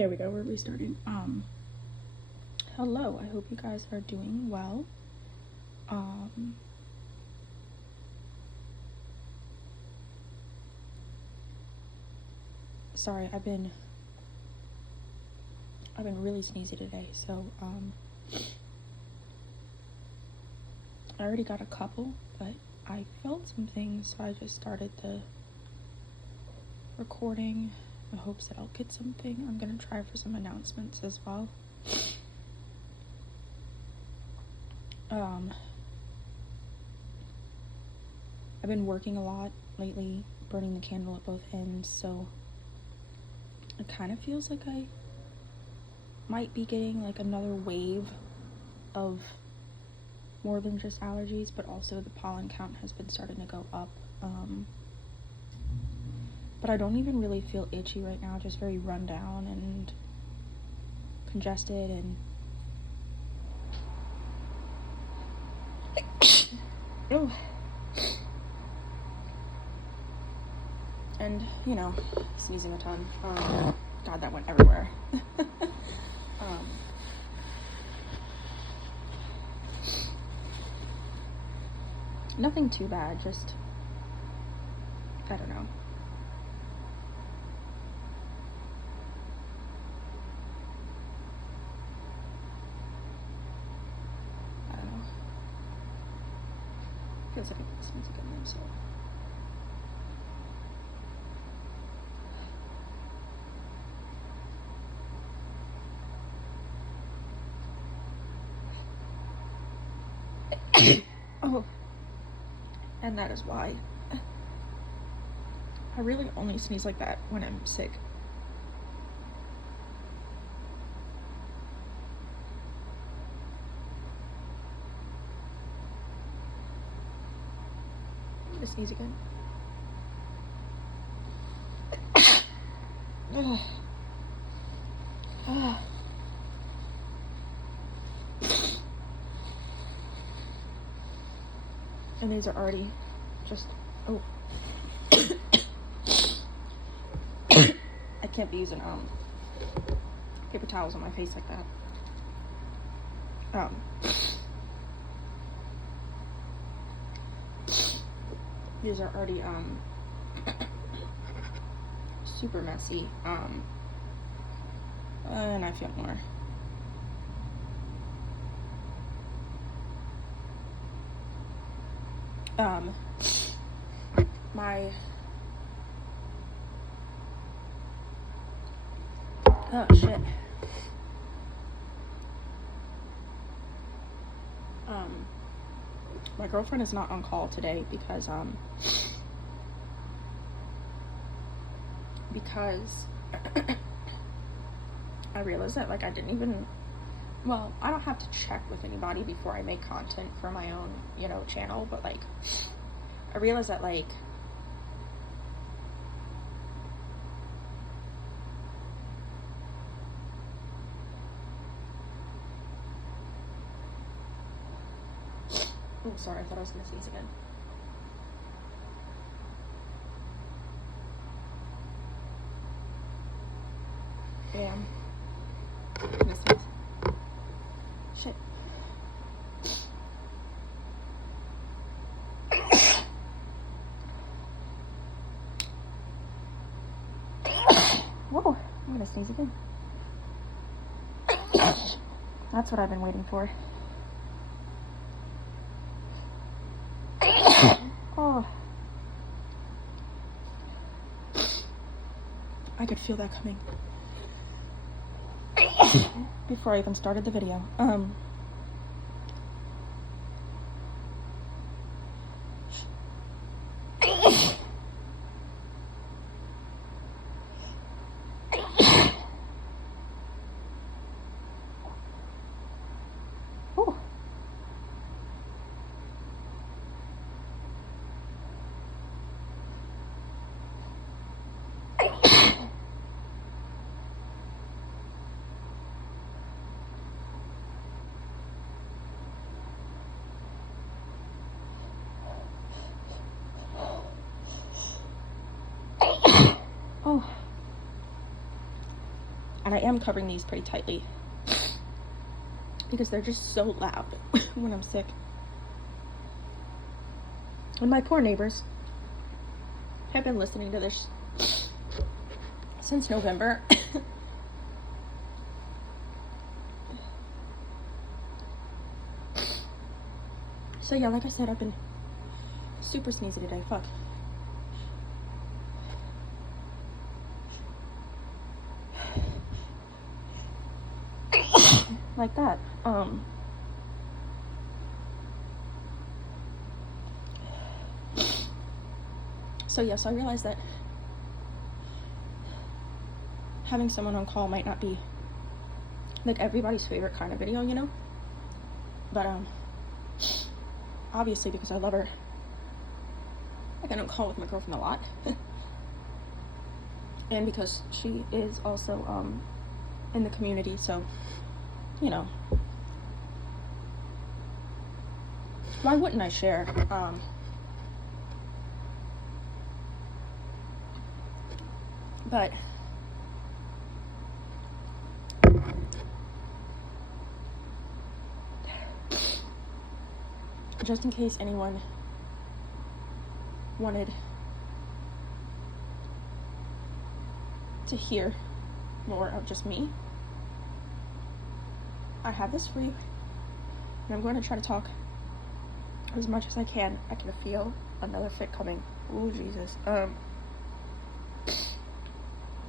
There we go, we're restarting. Hello, I hope you guys are doing well. Sorry, I've been really sneezy today, so, I already got a couple, but I felt some things, so I just started the recording in hopes that I'll get something. I'm gonna try for some announcements as well. I've been working a lot lately, burning the candle at both ends, so it kind of feels like I might be getting like another wave of more than just allergies, but also the pollen count has been starting to go up. But I don't even really feel itchy right now, just very run down and congested and oh. And, you know, sneezing a ton. God, that went everywhere. Nothing too bad, just, I don't know. Feels like I sneeze again, so. Oh, and that is why I really only sneeze like that when I'm sick. I'm gonna sneeze again. And these are already just, oh. I can't be using paper towels on my face like that. These are already super messy. And I feel more. My oh shit. My girlfriend is not on call today because I realized that like I didn't even, well, I don't have to check with anybody before I make content for my own, you know, channel, but like I realized that like oh, sorry, I thought I was gonna sneeze again. Damn. I'm gonna sneeze. Shit. Whoa, I'm gonna sneeze again. That's what I've been waiting for. Oh. I could feel that coming before I even started the video. Oh. And I am covering these pretty tightly because they're just so loud when I'm sick. And my poor neighbors have been listening to this since November. So yeah, like I said, I've been super sneezy today. Fuck. Like that. So yeah, so I realized that having someone on call might not be like everybody's favorite kind of video, you know? But obviously because I love her, like I don't call with my girlfriend a lot. And because she is also in the community, so you know, why wouldn't I share? But just in case anyone wanted to hear more of just me, I have this for you, and I'm going to try to talk as much as I can. I can feel another fit coming. Oh Jesus. I'm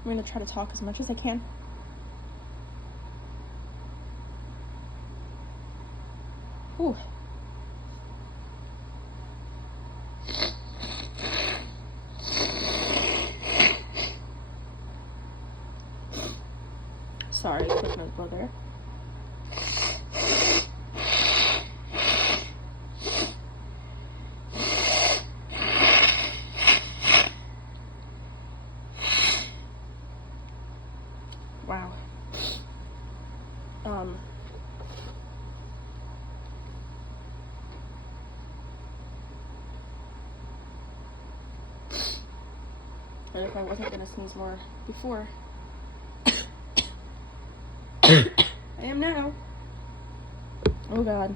going to try to talk as much as I can. Ooh. Sorry, quick nose blow there. Wow. And if I wasn't gonna sneeze more before, I am now. Oh God.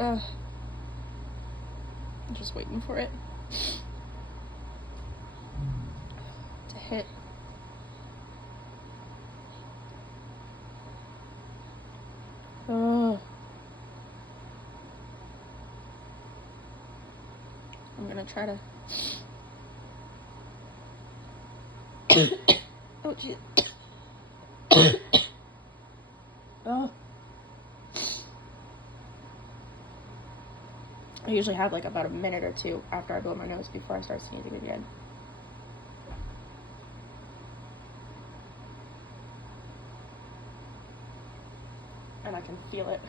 I'm just waiting for it to hit. I'm gonna try to. Oh jeez. Oh. I usually have like about a minute or two after I blow my nose before I start sneezing again. And I can feel it.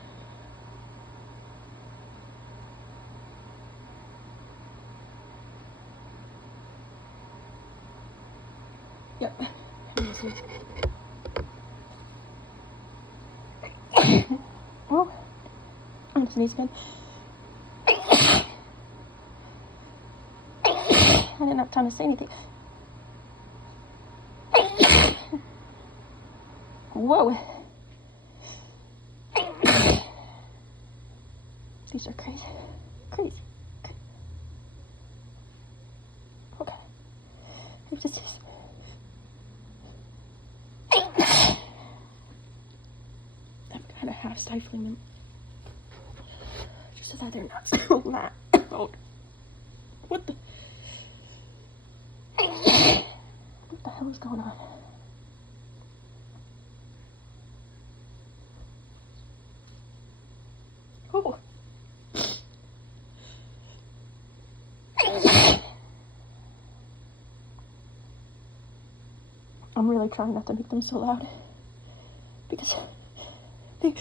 Yep. Oh, I'm gonna sneeze again. I didn't have time to say anything. Whoa. These are crazy. Crazy. Okay. It just is. I'm kind of half stifling them. Just so that they're not so loud. What the? What the hell is going on? Oh. I'm really trying not to make them so loud because they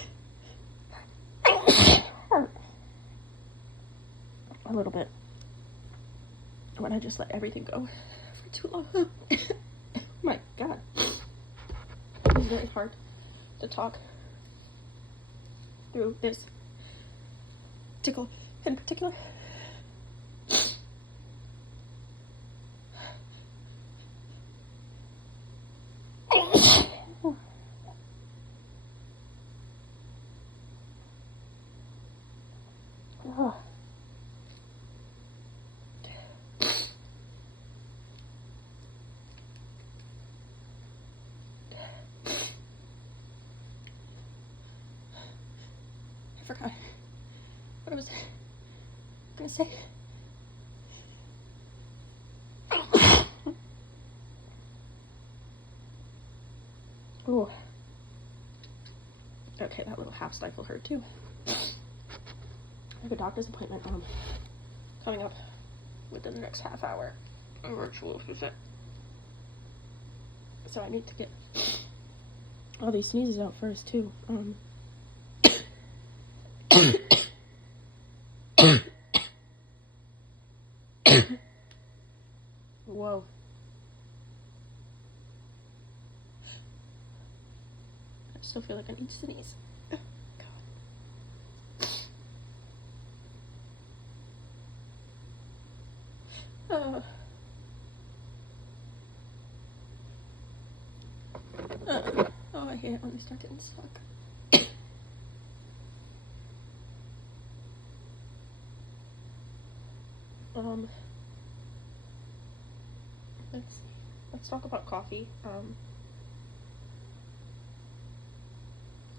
hurt a little bit when I just let everything go for too long. Oh my God. It's very hard to talk through this tickle in particular. forgot what I was gonna say. Oh. Okay, that little half stifle hurt too. I have a doctor's appointment coming up within the next half hour. A virtual visit. So I need to get all these sneezes out first too. Whoa. I still feel like I need to sneeze. Oh, God. Oh, I hate it when they start getting stuck. Let's talk about coffee.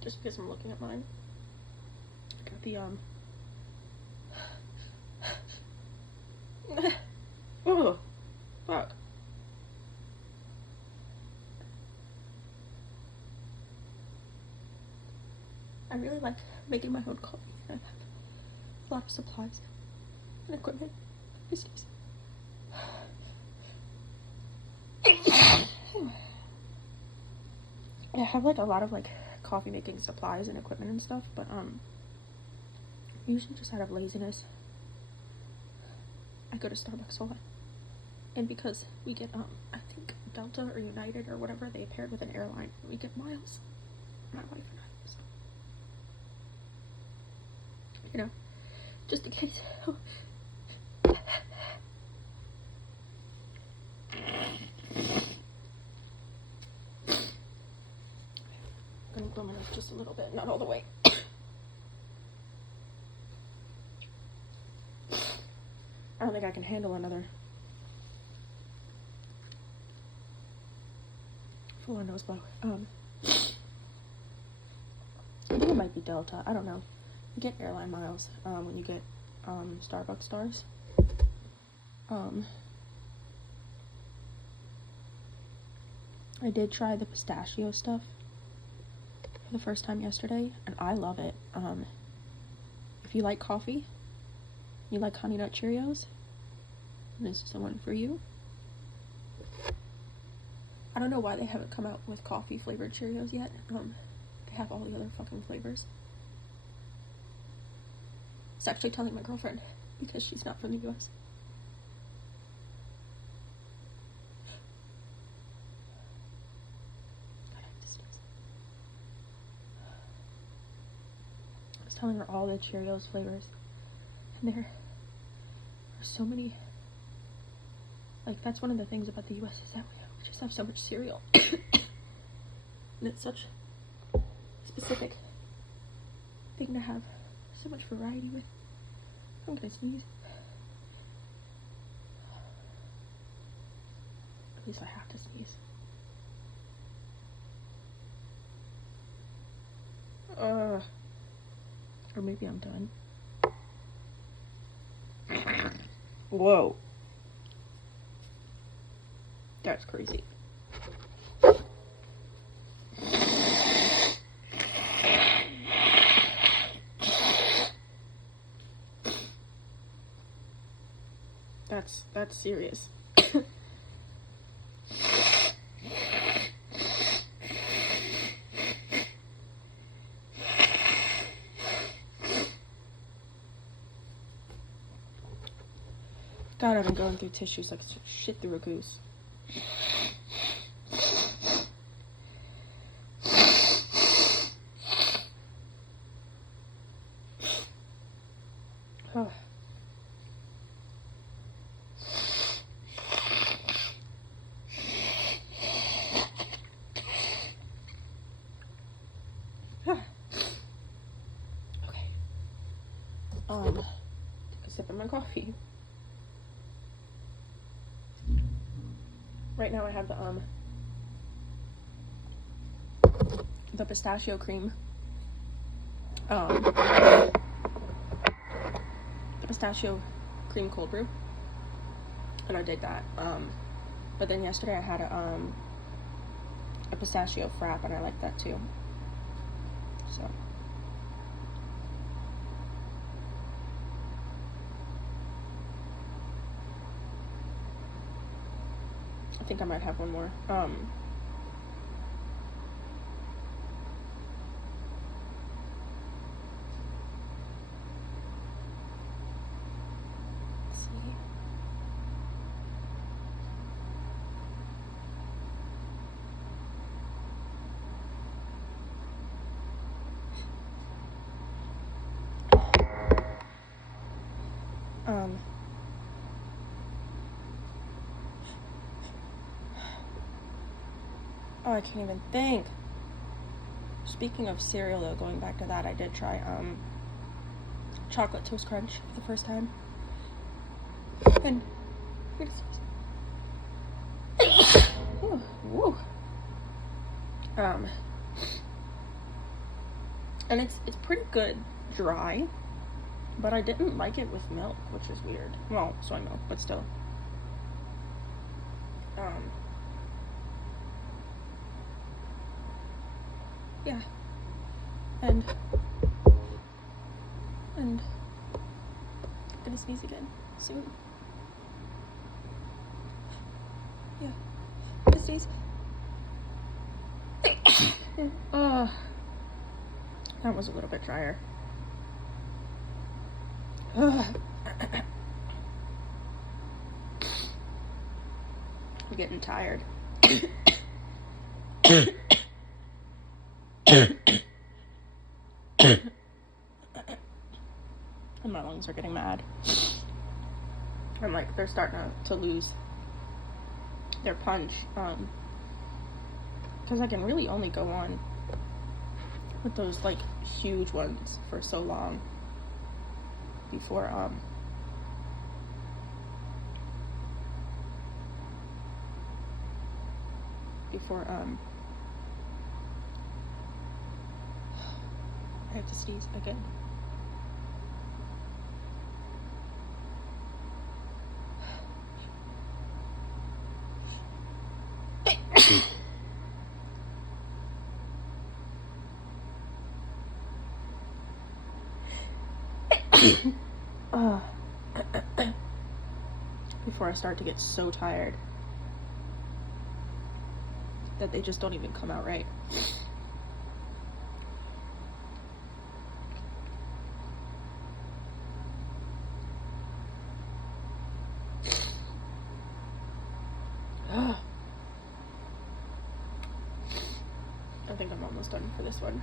Just because I'm looking at mine. I got the oh, fuck. I really like making my own coffee. I have a lot of supplies and equipment. I have like a lot of like coffee making supplies and equipment and stuff, but usually just out of laziness I go to Starbucks a lot. And because we get I think Delta or United or whatever, they paired with an airline, we get miles. My wife and I, so, you know, just in case. I'm gonna blow my nose just a little bit, not all the way. I don't think I can handle another full nose blow. I think it might be Delta. I don't know. You get airline miles when you get Starbucks stars. I did try the pistachio stuff for the first time yesterday, and I love it. If you like coffee, you like Honey Nut Cheerios, this is the one for you. I don't know why they haven't come out with coffee flavored Cheerios yet. They have all the other fucking flavors. I was actually telling my girlfriend because she's not from the US. I was telling her all the Cheerios flavors, and there are so many. Like, that's one of the things about the US is that we just have so much cereal. And it's such a specific thing to have so much variety with. I'm gonna sneeze. At least I have to sneeze. Or maybe I'm done. Whoa. That's crazy. That's serious. God, I've been going through tissues like shit through a goose. Oh. Okay. Take a sip of my coffee. Right now I have the pistachio cream pistachio cream cold brew, and I did that. But then yesterday I had a pistachio frap, and I like that too. So I think I might have one more. Let's see. Oh, I can't even think. Speaking of cereal, though, going back to that, I did try chocolate toast crunch for the first time, and woo. And it's pretty good dry, but I didn't like it with milk, which is weird. Well, soy milk, but still. Yeah. And I'm gonna sneeze again soon. Yeah. Gonna sneeze. That was a little bit drier. I'm getting tired. And my lungs are getting mad. I'm like, they're starting to lose their punch. Because I can really only go on with those like huge ones for so long before I have to sneeze again. Before I start to get so tired that they just don't even come out right. I think I'm almost done for this one.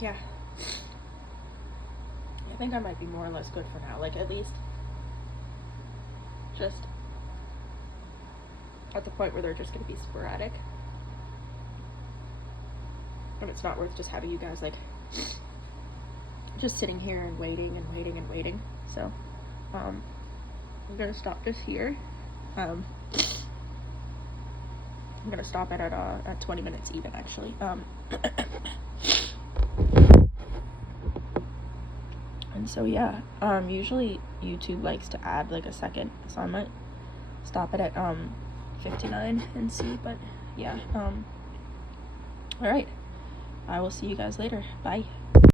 Yeah. I think I might be more or less good for now. Like, at least just at the point where they're just going to be sporadic. And it's not worth just having you guys, like, just sitting here and waiting and waiting and waiting. So, I'm going to stop this here. I'm going to stop it at 20 minutes even, actually. And so yeah, usually YouTube likes to add like a second, so I might stop it at 59 and see. But yeah, all right, I will see you guys later. Bye.